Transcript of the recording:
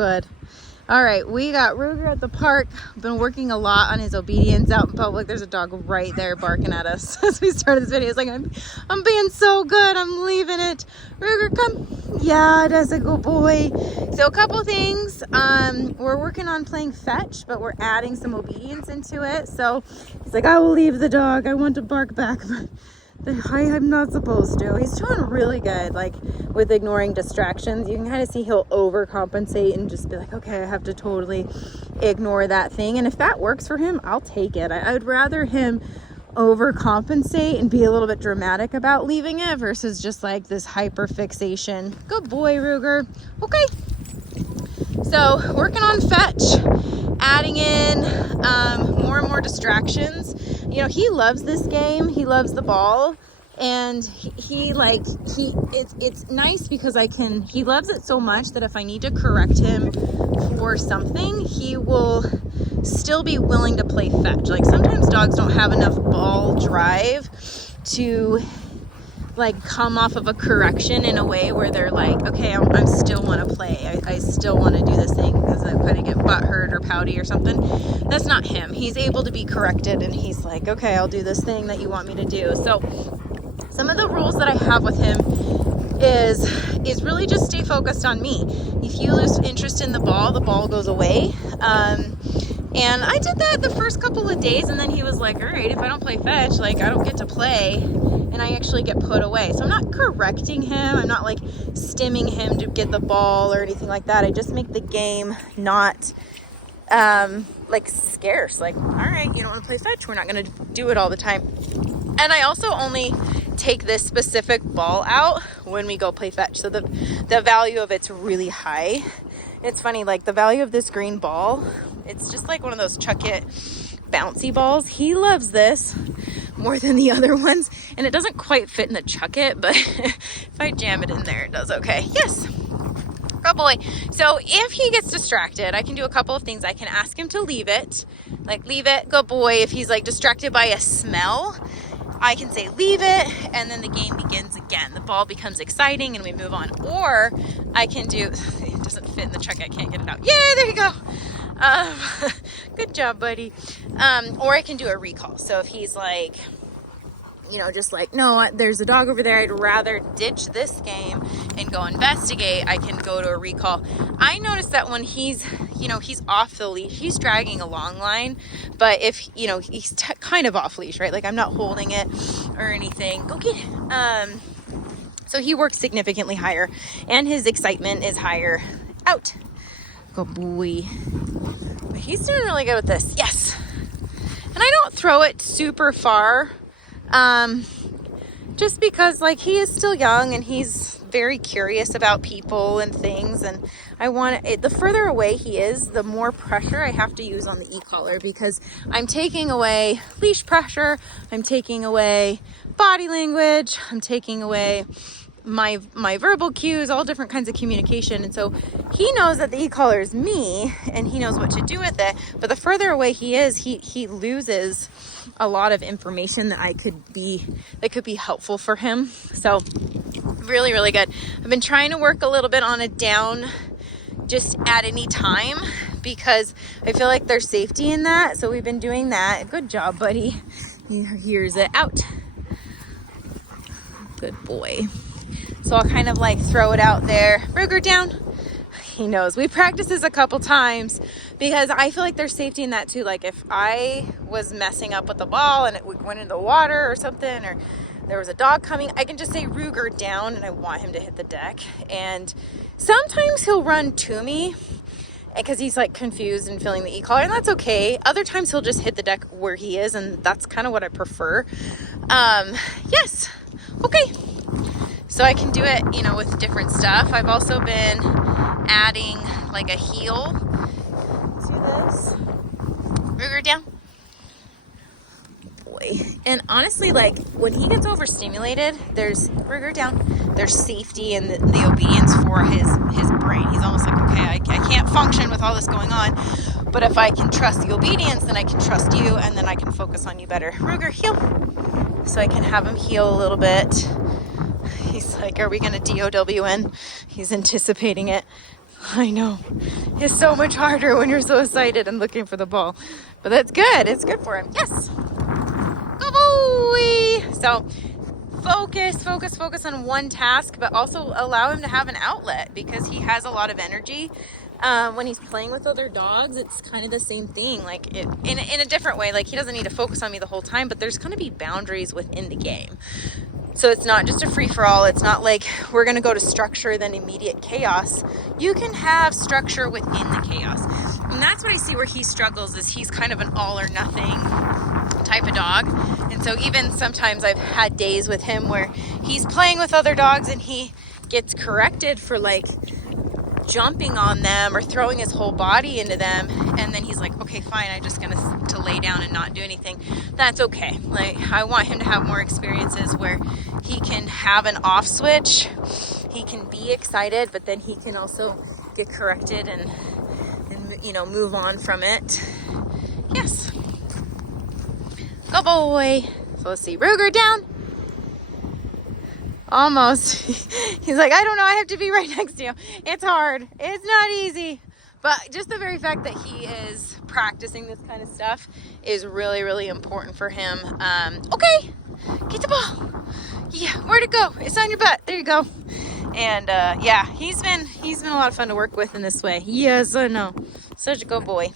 Good. All right, we got Ruger at the park. Been working a lot on his obedience out in public. There's a dog right there barking at us as we started this video. It's like, I'm being so good, I'm leaving it. Ruger, come. Yeah, that's a good boy. So a couple things. We're working on playing fetch, but we're adding some obedience into it. So he's like, I will leave the dog. I want to bark back, but I'm not supposed to. He's doing really good, like with ignoring distractions. You can kind of see he'll overcompensate and just be like, okay, I have to totally ignore that thing. And if that works for him, I'll take it. I would rather him overcompensate and be a little bit dramatic about leaving it versus just like this hyper fixation. Good boy, Ruger. Okay. So working on fetch, adding in more and more distractions. You know, he loves this game. He loves the ball, and it's nice because he loves it so much that if I need to correct him for something, he will still be willing to play fetch. Like sometimes dogs don't have enough ball drive to like come off of a correction in a way where they're like, okay, I still want to play. I still want to do this thing because I kind of get butthurt or pouty or something. That's not him. He's able to be corrected and he's like, okay, I'll do this thing that you want me to do. So some of the rules that I have with him is really just stay focused on me. If you lose interest in the ball goes away. And I did that the first couple of days, and then he was like, all right, if I don't play fetch, like I don't get to play, and I actually get put away. So I'm not correcting him. I'm not like stimming him to get the ball or anything like that. I just make the game not like scarce. Like, all right, you don't want to play fetch. We're not going to do it all the time. And I also only take this specific ball out when we go play fetch. So the value of it's really high. It's funny, like the value of this green ball, it's just like one of those chuck it bouncy balls. He loves this more than the other ones, and it doesn't quite fit in the chuck it, but if I jam it in there, it does okay. Yes. Good boy. So if he gets distracted, I can do a couple of things. I can ask him to leave it, like leave it, good boy. If he's like distracted by a smell, I can say leave it, and then the game begins again. The ball becomes exciting and we move on. Or I can do, it doesn't fit in the truck, I can't get it out. Yeah, there you go. Good job, buddy. Or I can do a recall. So if he's like, you know, just like, no, there's a dog over there, I'd rather ditch this game and go investigate, I can go to a recall. I noticed that when he's, you know, he's off the leash, he's dragging a long line, but if, you know, he's kind of off leash, right? Like I'm not holding it or anything. Go get it. So he works significantly higher and his excitement is higher. Out. Good boy. But he's doing really good with this. Yes. And I don't throw it super far. Just because like he is still young and he's very curious about people and things, and I want it, the further away he is, the more pressure I have to use on the e-collar, because I'm taking away leash pressure, I'm taking away body language, I'm taking away my verbal cues, all different kinds of communication. And so he knows that the e-collar is me and he knows what to do with it, but the further away he is, he loses a lot of information that could be helpful for him. So really, really good. I've been trying to work a little bit on a down just at any time because I feel like there's safety in that. So we've been doing that. Good job, buddy. Here's it. Out. Good boy. So I'll kind of like throw it out there. Ruger, down. He knows. We practiced this a couple times because I feel like there's safety in that too. Like if I was messing up with the ball and it went into the water or something, or there was a dog coming, I can just say Ruger down and I want him to hit the deck. And sometimes he'll run to me because he's like confused and feeling the e-collar, and that's okay. Other times he'll just hit the deck where he is, and that's kind of what I prefer. Yes. Okay. So I can do it, you know, with different stuff. I've also been adding like a heel to this. Ruger, down. Boy. And honestly, like when he gets overstimulated, there's Ruger, down. There's safety in the obedience for his brain. He's almost like, okay, I can't function with all this going on, but if I can trust the obedience, then I can trust you, and then I can focus on you better. Ruger, heel. So I can have him heel a little bit. He's like, are we going to DOWN? He's anticipating it. I know. It's so much harder when you're so excited and looking for the ball. But that's good. It's good for him. Yes. Go boy. So focus on one task, but also allow him to have an outlet because he has a lot of energy. When he's playing with other dogs, it's kind of the same thing, like in a different way. Like, he doesn't need to focus on me the whole time, but there's going to be boundaries within the game. So it's not just a free-for-all. It's not like we're going to go to structure then immediate chaos. You can have structure within the chaos. And that's what I see where he struggles, is he's kind of an all or nothing type of dog. And so even sometimes I've had days with him where he's playing with other dogs and he gets corrected for like jumping on them or throwing his whole body into them, and then he's like, okay, fine, I'm just gonna to lay down and not do anything. That's okay. Like, I want him to have more experiences where he can have an off switch, he can be excited, but then he can also get corrected and you know, move on from it. Yes. Go boy. So let's see, Ruger down. Almost. He's like, I don't know, I have to be right next to you. It's hard. It's not easy. But just the very fact that he is practicing this kind of stuff is really, really important for him. Okay, get the ball. Yeah, where'd it go? It's on your butt. There you go. And yeah, he's been a lot of fun to work with in this way. Yes, I know. Such a good boy.